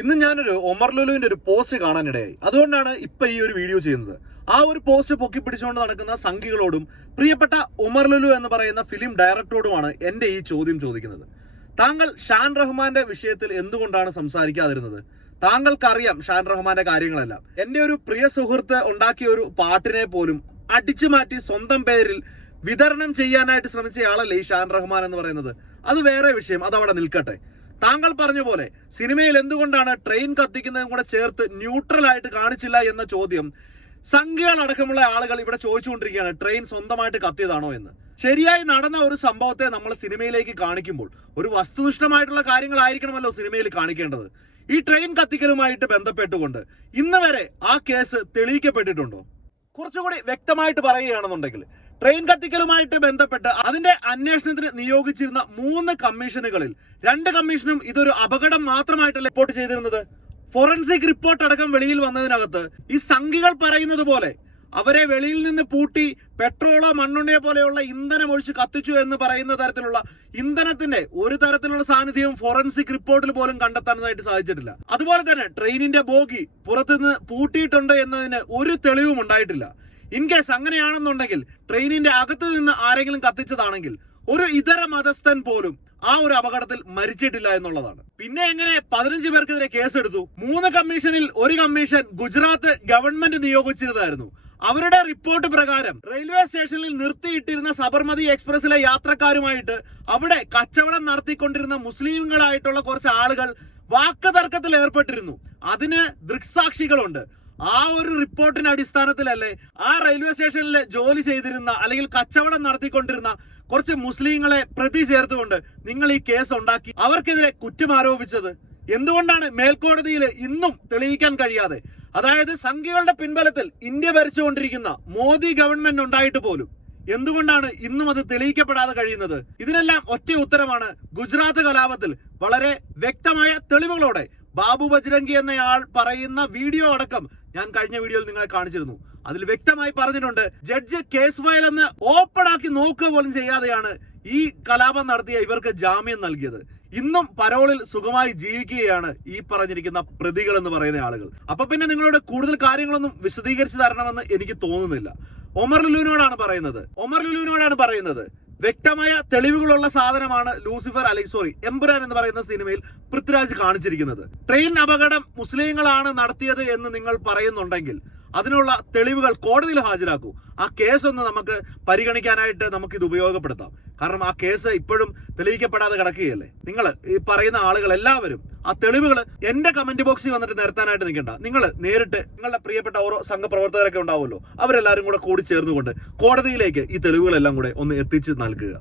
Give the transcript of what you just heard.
ഇന്ന് ഞാനൊരു ഒമർ ലുലുവിന്റെ ഒരു പോസ്റ്റ് കാണാനിടയായി. അതുകൊണ്ടാണ് ഇപ്പൊ ഈ ഒരു വീഡിയോ ചെയ്യുന്നത്. ആ ഒരു പോസ്റ്റ് പൊക്കി പിടിച്ചുകൊണ്ട് നടക്കുന്ന സംഘികളോടും പ്രിയപ്പെട്ട ഉമർ ലുലു എന്ന് പറയുന്ന ഫിലിം ഡയറക്ടറോടുമാണ് എന്റെ ഈ ചോദ്യം ചോദിക്കുന്നത്. താങ്കൾ ഷാൻ റഹ്മാന്റെ വിഷയത്തിൽ എന്തുകൊണ്ടാണ് സംസാരിക്കാതിരുന്നത്? താങ്കൾക്കറിയാം ഷാൻ റഹ്മാന്റെ കാര്യങ്ങളെല്ലാം. എന്റെ ഒരു പ്രിയ സുഹൃത്ത് ഉണ്ടാക്കിയ ഒരു പാട്ടിനെ പോലും അടിച്ചു മാറ്റി സ്വന്തം പേരിൽ വിതരണം ചെയ്യാനായിട്ട് ശ്രമിച്ചയാളല്ലേ ഈ ഷാൻ റഹ്മാൻ എന്ന് പറയുന്നത്? അത് വേറെ വിഷയം. അതവിടെ നിൽക്കട്ടെ. താങ്കൾ പറഞ്ഞ പോലെ സിനിമയിൽ എന്തുകൊണ്ടാണ് ട്രെയിൻ കത്തിക്കുന്നതും കൂടെ ചേർത്ത് ന്യൂട്രൽ ആയിട്ട് കാണിച്ചില്ല എന്ന ചോദ്യം സംഖ്യകളടക്കമുള്ള ആളുകൾ ഇവിടെ ചോദിച്ചുകൊണ്ടിരിക്കുകയാണ് ട്രെയിൻ സ്വന്തമായിട്ട് കത്തിയതാണോ എന്ന്. ശരിയായി നടന്ന ഒരു സംഭവത്തെ നമ്മൾ സിനിമയിലേക്ക് കാണിക്കുമ്പോൾ ഒരു വസ്തുനിഷ്ഠമായിട്ടുള്ള കാര്യങ്ങളായിരിക്കണമല്ലോ സിനിമയിൽ കാണിക്കേണ്ടത്. ഈ ട്രെയിൻ കത്തിക്കലുമായിട്ട് ബന്ധപ്പെട്ടുകൊണ്ട് ഇന്ന് വരെ ആ കേസ് തെളിയിക്കപ്പെട്ടിട്ടുണ്ടോ? കുറച്ചുകൂടി വ്യക്തമായിട്ട് പറയുകയാണെന്നുണ്ടെങ്കിൽ ട്രെയിൻ കത്തിക്കലുമായിട്ട് ബന്ധപ്പെട്ട് അതിന്റെ അന്വേഷണത്തിന് നിയോഗിച്ചിരുന്ന മൂന്ന് കമ്മീഷനുകളിൽ രണ്ട് കമ്മീഷനും ഇതൊരു അപകടം മാത്രമായിട്ടല്ല റിപ്പോർട്ട് ചെയ്തിരുന്നത്? ഫോറൻസിക് റിപ്പോർട്ട് അടക്കം വെളിയിൽ വന്നതിനകത്ത് ഈ സംഘികൾ പറയുന്നത് പോലെ അവരെ വെളിയിൽ നിന്ന് പൂട്ടി പെട്രോളോ മണ്ണെണ്ണയോ പോലെയുള്ള ഇന്ധനം ഒഴിച്ച് കത്തിച്ചു എന്ന് പറയുന്ന തരത്തിലുള്ള ഇന്ധനത്തിന്റെ ഒരു തരത്തിലുള്ള സാന്നിധ്യം ഫോറൻസിക് റിപ്പോർട്ടിൽ പോലും കണ്ടെത്താനായിട്ട് സാധിച്ചിട്ടില്ല. അതുപോലെ തന്നെ ട്രെയിനിന്റെ ബോഗി പുറത്തുനിന്ന് പൂട്ടിയിട്ടുണ്ട് എന്നതിന് ഒരു തെളിവും ഉണ്ടായിട്ടില്ല. ഇൻ കേസ് അങ്ങനെയാണെന്നുണ്ടെങ്കിൽ ട്രെയിനിന്റെ അകത്ത് നിന്ന് ആരെങ്കിലും കത്തിച്ചതാണെങ്കിൽ ഒരു ഇതര മതസ്ഥൻ പോലും ആ ഒരു അപകടത്തിൽ മരിച്ചിട്ടില്ല എന്നുള്ളതാണ്. പിന്നെ എങ്ങനെ പതിനഞ്ച് പേർക്കെതിരെ കേസെടുത്തു? മൂന്ന് കമ്മീഷനിൽ ഒരു കമ്മീഷൻ ഗുജറാത്ത് ഗവൺമെന്റ് നിയോഗിച്ചിരുന്നതായിരുന്നു. അവരുടെ റിപ്പോർട്ട് പ്രകാരം റെയിൽവേ സ്റ്റേഷനിൽ നിർത്തിയിട്ടിരുന്ന സബർമതി എക്സ്പ്രസിലെ യാത്രക്കാരുമായിട്ട് അവിടെ കച്ചവടം നടത്തിക്കൊണ്ടിരുന്ന മുസ്ലിങ്ങളായിട്ടുള്ള കുറച്ച് ആളുകൾ വാക്കുതർക്കത്തിൽ ഏർപ്പെട്ടിരുന്നു. അതിന് ദൃക്സാക്ഷികളുണ്ട്. ആ ഒരു റിപ്പോർട്ടിന്റെ അടിസ്ഥാനത്തിലല്ലേ ആ റെയിൽവേ സ്റ്റേഷനിൽ ജോലി ചെയ്തിരുന്ന അല്ലെങ്കിൽ കച്ചവടം നടത്തിക്കൊണ്ടിരുന്ന കുറച്ച് മുസ്ലിങ്ങളെ പ്രതി ചേർത്തുകൊണ്ട് നിങ്ങൾ ഈ കേസ് ഉണ്ടാക്കി. അവർക്കെതിരെ കുറ്റം ആരോപിച്ചത് എന്തുകൊണ്ടാണ് മേൽക്കോടതിയിൽ ഇന്നും തെളിയിക്കാൻ കഴിയാതെ? അതായത് സംഖ്യകളുടെ പിൻബലത്തിൽ ഇന്ത്യ ഭരിച്ചുകൊണ്ടിരിക്കുന്ന മോദി ഗവൺമെന്റ് ഉണ്ടായിട്ട് പോലും എന്തുകൊണ്ടാണ് ഇന്നും അത് തെളിയിക്കപ്പെടാതെ കഴിയുന്നത്? ഇതിനെല്ലാം ഒറ്റ ഉത്തരമാണ് ഗുജറാത്ത് കലാപത്തിൽ വളരെ വ്യക്തമായ തെളിവുകളോടെ ബാബു ബജ്രംഗി എന്നയാൾ പറയുന്ന വീഡിയോ അടക്കം ഞാൻ കഴിഞ്ഞ വീഡിയോയിൽ നിങ്ങളെ കാണിച്ചിരുന്നു. അതിൽ വ്യക്തമായി പറഞ്ഞിട്ടുണ്ട് ജഡ്ജ് കേസ് ഫയൽ എന്ന് ഓപ്പൺ ആക്കി നോക്കുക പോലും ചെയ്യാതെയാണ് ഈ കലാപം നടത്തിയ ഇവർക്ക് ജാമ്യം നൽകിയത്. ഇന്നും പരോളിൽ സുഖമായി ജീവിക്കുകയാണ് ഈ പറഞ്ഞിരിക്കുന്ന പ്രതികൾ എന്ന് പറയുന്ന ആളുകൾ. അപ്പൊ പിന്നെ നിങ്ങളോട് കൂടുതൽ കാര്യങ്ങളൊന്നും വിശദീകരിച്ചു തരണമെന്ന് എനിക്ക് തോന്നുന്നില്ല. ഒമർ ലുലുവിനോടാണ് പറയുന്നത്. ഒമർ ലുലുവിനോടാണ് പറയുന്നത്. വ്യക്തമായ തെളിവുകളുള്ള സാധനമാണ് ലൂസിഫർ അല്ലെങ്കിൽ സോറി എംബുരാൻ എന്ന് പറയുന്ന സിനിമയിൽ പൃഥ്വിരാജ് കാണിച്ചിരിക്കുന്നത്. ട്രെയിൻ അപകടം മുസ്ലിങ്ങളാണ് നടത്തിയത് എന്ന് നിങ്ങൾ പറയുന്നുണ്ടെങ്കിൽ അതിനുള്ള തെളിവുകൾ കോടതിയിൽ ഹാജരാക്കൂ. ആ കേസ് ഒന്ന് നമുക്ക് പരിഗണിക്കാനായിട്ട് നമുക്ക് ഇത് ഉപയോഗപ്പെടുത്താം. കാരണം ആ കേസ് ഇപ്പോഴും തെളിയിക്കപ്പെടാതെ കിടക്കുകയല്ലേ? നിങ്ങൾ ഈ പറയുന്ന ആളുകൾ എല്ലാവരും ആ തെളിവുകൾ എന്റെ കമന്റ് ബോക്സിൽ വന്നിട്ട് നിരത്താനായിട്ട് നിൽക്കണ്ട. നിങ്ങൾ നേരിട്ട് നിങ്ങളുടെ പ്രിയപ്പെട്ട ഓരോ സംഘപ്രവർത്തകരൊക്കെ ഉണ്ടാവുമല്ലോ. അവരെല്ലാവരും കൂടെ കൂടി ചേർന്നുകൊണ്ട് കോടതിയിലേക്ക് ഈ തെളിവുകളെല്ലാം കൂടെ ഒന്ന് എത്തിച്ച് നൽകുക.